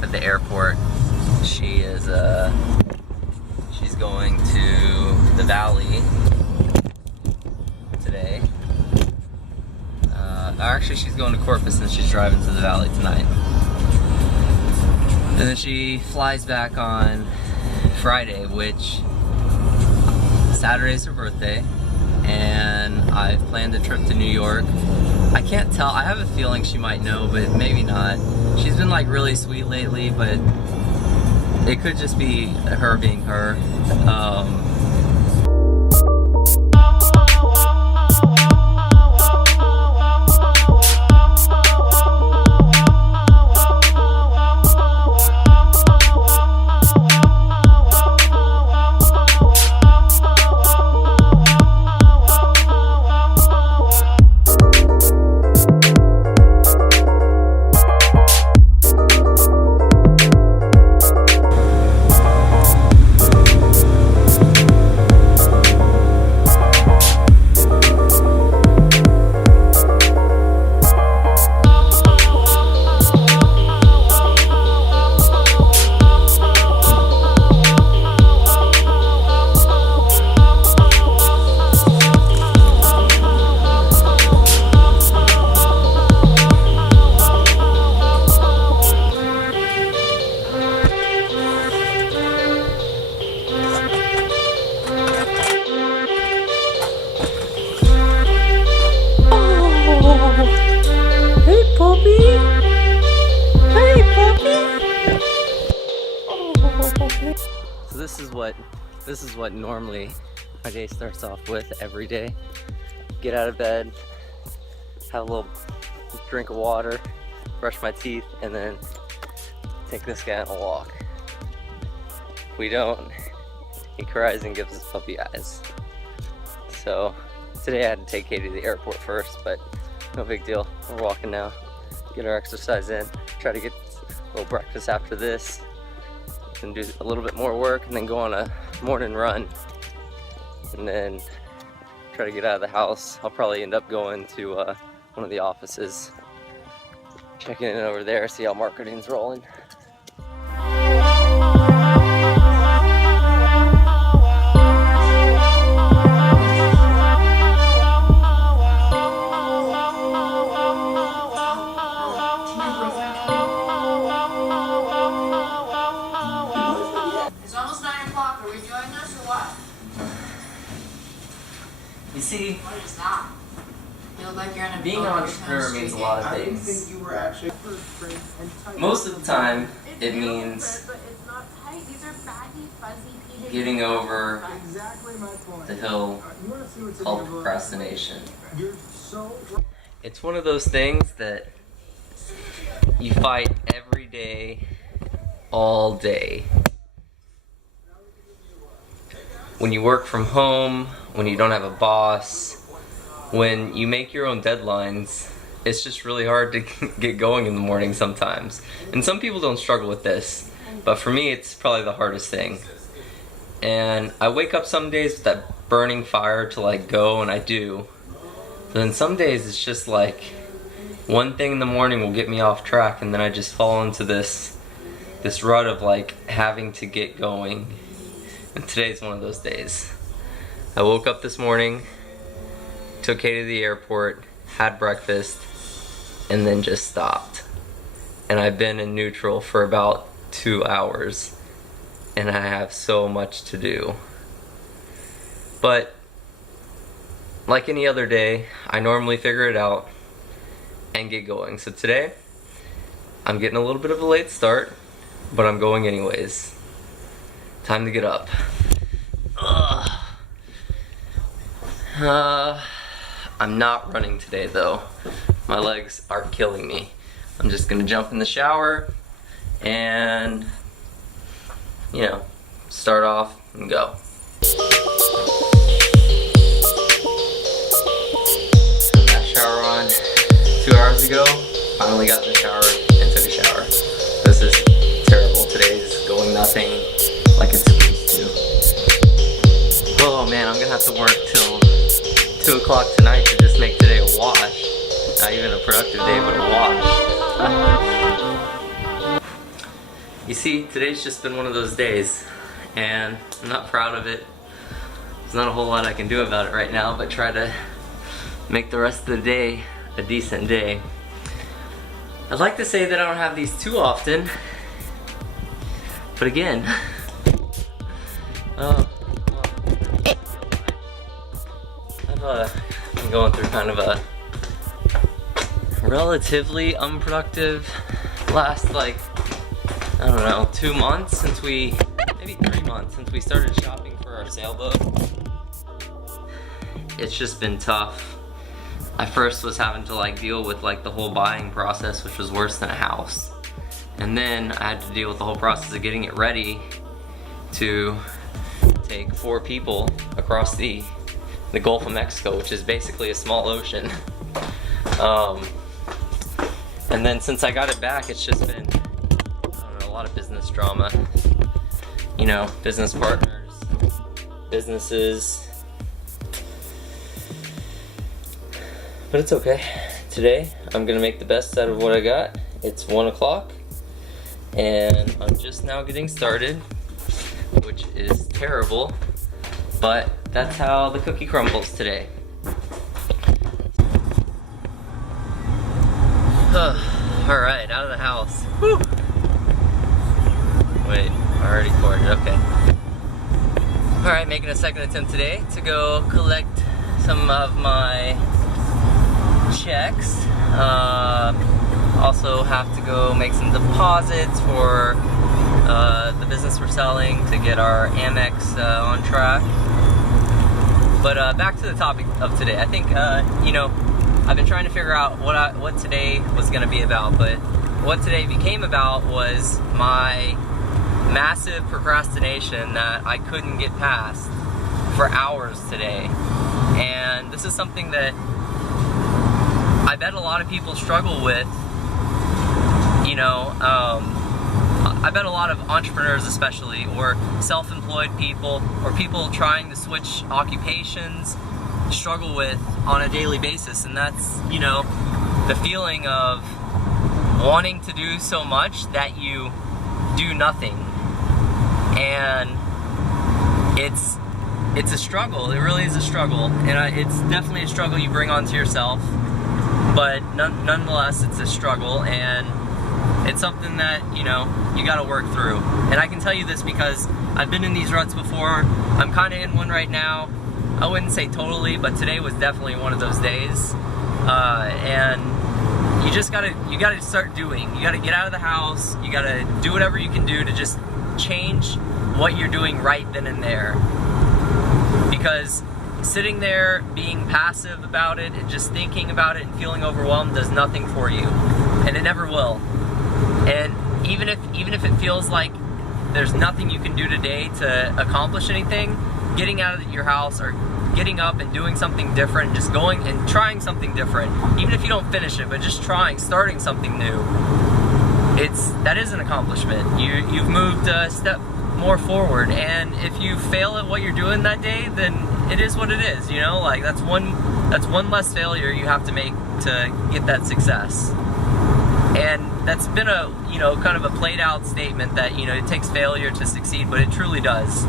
off at the airport. She is she's going to the Valley today. Actually, she's going to Corpus and she's driving to the Valley tonight. And then she flies back on Friday, which Saturday's her birthday, and I've planned a trip to New York. I can't tell, I have a feeling she might know, but maybe not. She's been like really sweet lately, but it could just be her being her. So this is what normally my day starts off with every day. Get out of bed, have a little drink of water, brush my teeth, and then take this guy on a walk. If we don't, he cries and gives us puppy eyes. So today I had to take Katie to the airport first, but no big deal. We're walking now. Get our exercise in, try to get a little breakfast after this, and do a little bit more work, and then go on a morning run, and then try to get out of the house. I'll probably end up going to one of the offices, checking in over there, see how marketing's rolling. You see, what is that? You look like you're in a being an entrepreneur means a lot of things. Most of the time, it means getting over the hill called procrastination. It's one of those things that you fight every day, all day. When you work from home, when you don't have a boss, when you make your own deadlines, it's just really hard to get going in the morning sometimes. And some people don't struggle with this, but for me it's probably the hardest thing. And I wake up some days with that burning fire to like go, and I do. But then some days it's just like one thing in the morning will get me off track, and then I just fall into this rut of like having to get going. And today's one of those days. I woke up this morning, took Katie to the airport, had breakfast, and then just stopped. And I've been in neutral for about 2 hours, and I have so much to do. But like any other day, I normally figure it out and get going. So today, I'm getting a little bit of a late start, but I'm going anyways. Time to get up. I'm not running today though. My legs are killing me. I'm just gonna jump in the shower and, you know, start off and go. Got shower on 2 hours ago. Finally got in the shower and took a shower. This is terrible. Today's going nothing like it's supposed to. Oh man, I'm gonna have to work till 2 o'clock tonight to just make today a wash. Not even a productive day, but a wash. You see, today's just been one of those days, and I'm not proud of it. There's not a whole lot I can do about it right now, but try to make the rest of the day a decent day. I'd like to say that I don't have these too often, but again, I've been going through kind of a relatively unproductive last, like, I don't know, 2 months maybe 3 months since we started shopping for our sailboat. It's just been tough. I first was having to like deal with like the whole buying process, which was worse than a house. And then I had to deal with the whole process of getting it ready to take 4 people across the Gulf of Mexico, which is basically a small ocean. And then since I got it back, it's just been, a lot of business drama, you know, business partners, businesses, but it's okay. Today, I'm gonna make the best out of what I got. It's 1 o'clock, and I'm just now getting started, which is terrible, but that's how the cookie crumbles today. Alright, out of the house. Whew. Wait, I already recorded, okay. Alright, making a second attempt today to go collect some of my checks. Also have to go make some deposits for the business we're selling to get our Amex on track. But back to the topic of today. I think, you know, I've been trying to figure out what today was going to be about, but what today became about was my massive procrastination that I couldn't get past for hours today. And this is something that I bet a lot of people struggle with, you know. I bet a lot of entrepreneurs especially, or self-employed people, or people trying to switch occupations, struggle with on a daily basis. And that's, you know, the feeling of wanting to do so much that you do nothing. And it's a struggle. It really is a struggle, and it's definitely a struggle you bring onto yourself, but nonetheless it's a struggle, and it's something that, you know, you got to work through. And I can tell you this because I've been in these ruts before. I'm kind of in one right now. I wouldn't say totally, but today was definitely one of those days. And you just gotta start doing. You gotta get out of the house. You gotta do whatever you can do to just change what you're doing right then and there. Because sitting there being passive about it and just thinking about it and feeling overwhelmed does nothing for you, and it never will. And even if it feels like there's nothing you can do today to accomplish anything, getting out of your house or getting up and doing something different, just going and trying something different, even if you don't finish it, but just starting something new, that is an accomplishment. You've moved a step more forward. And if you fail at what you're doing that day, then it is what it is, you know. Like, that's one less failure you have to make to get that success. And that's been a, you know, kind of a played out statement that, you know, it takes failure to succeed, but it truly does.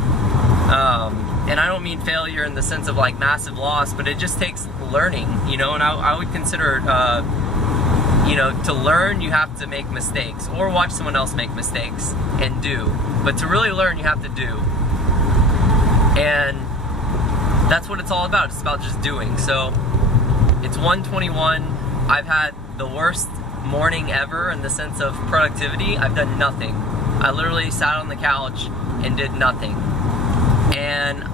And I don't mean failure in the sense of like massive loss, but it just takes learning, you know. And I would consider, you know, to learn you have to make mistakes or watch someone else make mistakes and do. But to really learn, you have to do. And that's what it's all about. It's about just doing. So it's 1:21. I've had the worst morning ever in the sense of productivity. I've done nothing. I literally sat on the couch and did nothing. And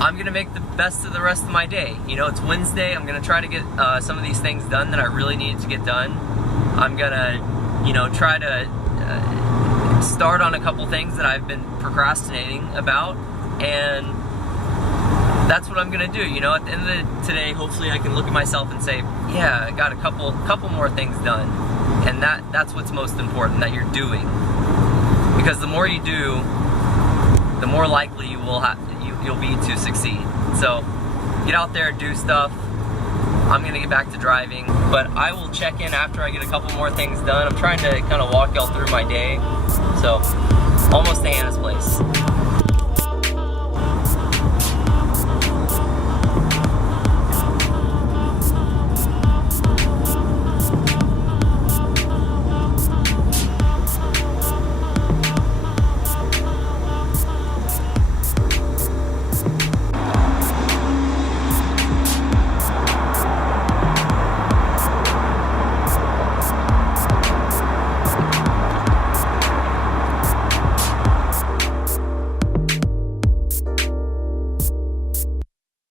I'm gonna make the best of the rest of my day. You know, it's Wednesday. I'm gonna try to get some of these things done that I really needed to get done. I'm gonna, you know, try to start on a couple things that I've been procrastinating about, and that's what I'm gonna do. You know, at the end of today, hopefully I can look at myself and say, yeah, I got a couple more things done. And that's what's most important, that you're doing. Because the more you do, the more likely you'll be to succeed. So get out there, do stuff, I'm gonna get back to driving, but I will check in after I get a couple more things done. I'm trying to kind of walk y'all through my day. So, almost to Hannah's place.